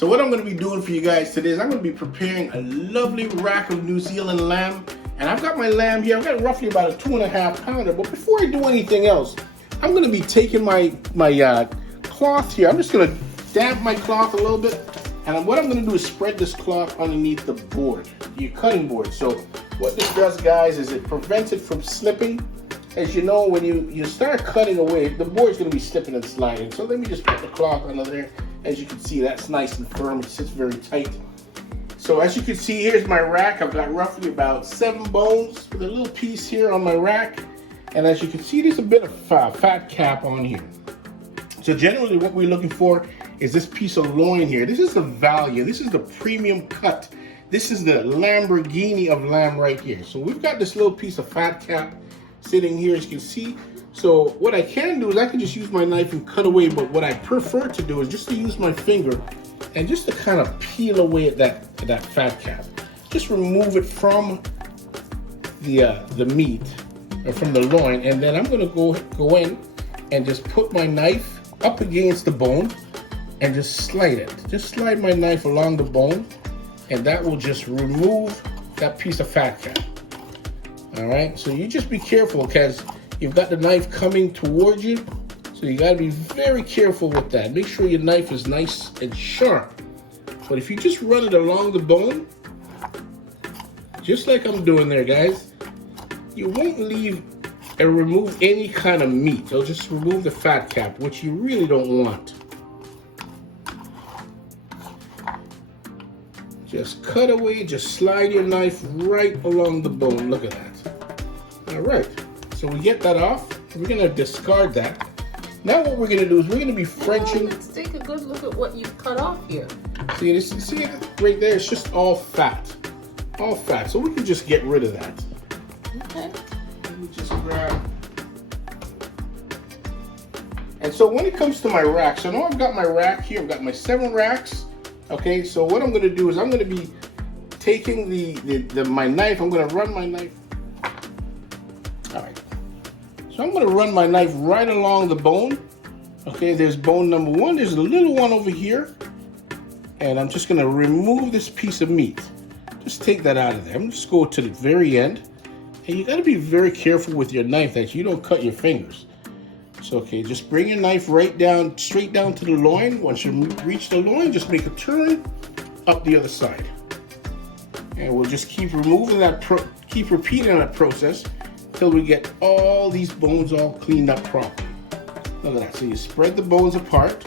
So what I'm going to be doing for you guys today is I'm going to be preparing a lovely rack of New Zealand lamb. And I've got my lamb here. I've got roughly about a 2.5 pounder. But before I do anything else, I'm going to be taking my cloth here. I'm just going to damp my cloth a little bit. And what I'm going to do is spread this cloth underneath the board, your cutting board. So what this does, guys, is it prevents it from slipping. As you know, when you start cutting away, the board's going to be slipping and sliding. So let me just put the cloth under there. As you can see, that's nice and firm. It sits very tight. So as you can see, here's my rack. I've got roughly about 7 bones with a little piece here on my rack. And as you can see, there's a bit of fat cap on here. So generally what we're looking for is this piece of loin here. This is the value. This is the premium cut. This is the Lamborghini of lamb right here. So we've got this little piece of fat cap sitting here, as you can see. So what I can do is I can just use my knife and cut away, but what I prefer to do is just to use my finger and just to kind of peel away at that fat cap. Just remove it from the meat, or from the loin, and then I'm gonna go in and just put my knife up against the bone and just slide it. Just slide my knife along the bone, and that will just remove that piece of fat cap. All right, so you just be careful because you've got the knife coming towards you, so you gotta be very careful with that. Make sure your knife is nice and sharp. But if you just run it along the bone, just like I'm doing there, guys, you won't leave and remove any kind of meat. It'll just remove the fat cap, which you really don't want. Just cut away, just slide your knife right along the bone. Look at that. All right. So we get that off. We're gonna discard that. Now what we're gonna do is we're gonna be Frenching. Let's take a good look at what you've cut off here. See it right there? It's just all fat. All fat. So we can just get rid of that. Okay. Let me just grab. And so when it comes to my rack, so now I've got my rack here. I've got my 7 racks. Okay, so what I'm gonna do is I'm gonna be taking my knife. I'm gonna run my knife. All right. So I'm going to run my knife right along the bone. Okay, there's bone number 1. There's a little one over here. And I'm just going to remove this piece of meat. Just take that out of there. I'm just going to the very end. And you got to be very careful with your knife that you don't cut your fingers. So, okay, just bring your knife right down, straight down to the loin. Once you reach the loin, just make a turn up the other side. And we'll just keep removing that, keep repeating that process until we get all these bones all cleaned up properly. Look at that. So you spread the bones apart,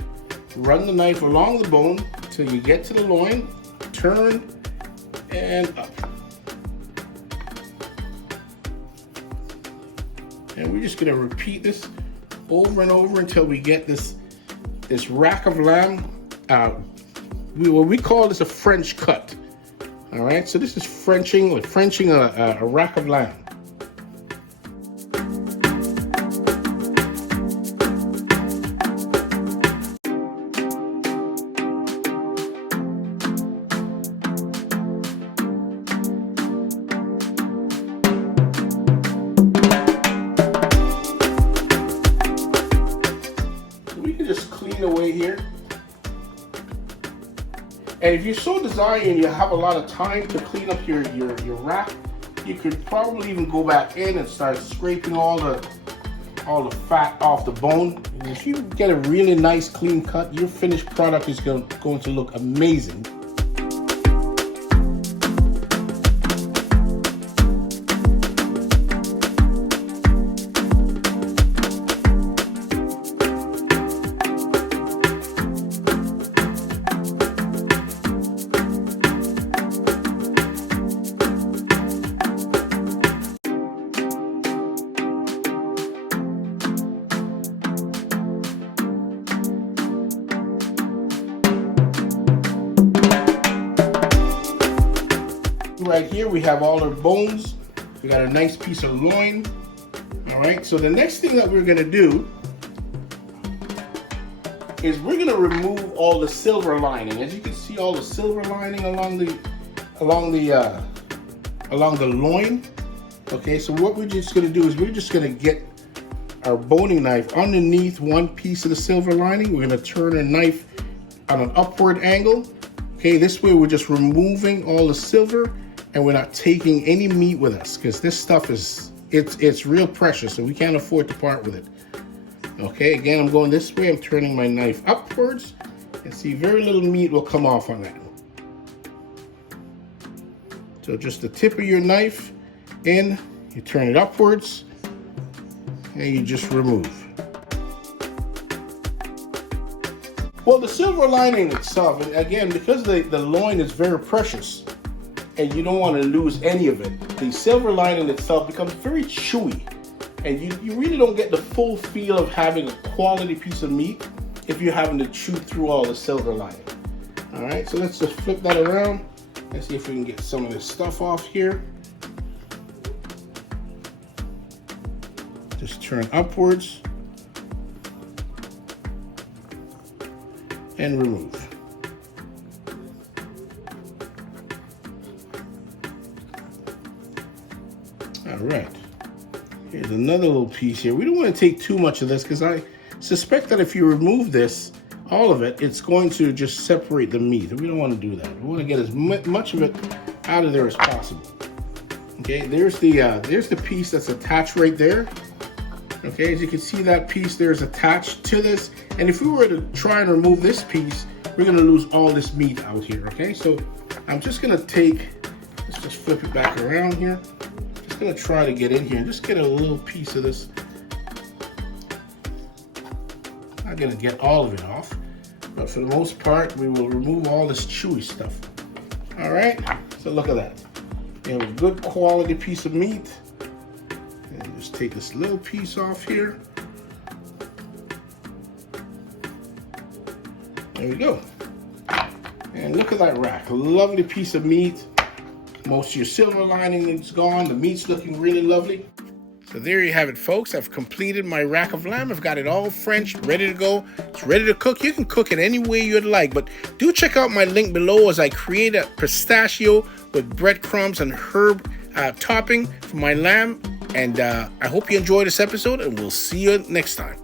run the knife along the bone till you get to the loin, turn, and up. And we're just gonna repeat this over and over until we get this rack of lamb. We call this a French cut. All right, so this is Frenching a rack of lamb. Just clean away here. And if you so desire and you have a lot of time to clean up your rack, you could probably even go back in and start scraping all the fat off the bone. And if you get a really nice clean cut, your finished product is going to look amazing. Right here we have all our bones. We got a nice piece of loin. All right, so the next thing that we're gonna do is we're gonna remove all the silver lining. As you can see, all the silver lining along the loin. Okay, so what we're just gonna do is we're just gonna get our boning knife underneath one piece of the silver lining. We're gonna turn our knife on an upward angle Okay, this way we're just removing all the silver and we're not taking any meat with us because this stuff is, it's real precious and we can't afford to part with it. Okay, again, I'm going this way. I'm turning my knife upwards and see very little meat will come off on that. So just the tip of your knife in, you turn it upwards and you just remove. Well, the silver lining itself, and again, because the loin is very precious and you don't want to lose any of it, the silver lining itself becomes very chewy and you really don't get the full feel of having a quality piece of meat if you're having to chew through all the silver lining. All right, so let's just flip that around and see if we can get some of this stuff off here. Just turn upwards and remove. All right, here's another little piece here. We don't want to take too much of this because I suspect that if you remove this, all of it, it's going to just separate the meat. And we don't want to do that. We want to get as much of it out of there as possible. Okay, there's the piece that's attached right there. Okay, as you can see, that piece there is attached to this. And if we were to try and remove this piece, we're going to lose all this meat out here. Okay, so I'm just going to take, let's just flip it back around here. Just going to try to get in here and just get a little piece of this. Not going to get all of it off, but for the most part, we will remove all this chewy stuff. All right, so look at that. You have a good quality piece of meat. And just take this little piece off here. There we go. And look at that rack. A lovely piece of meat. Most of your silver lining is gone. The meat's looking really lovely. So there you have it, folks. I've completed my rack of lamb. I've got it all Frenched, ready to go. It's ready to cook. You can cook it any way you'd like, but do check out my link below as I create a pistachio with breadcrumbs and herb topping for my lamb. And I hope you enjoyed this episode, and we'll see you next time.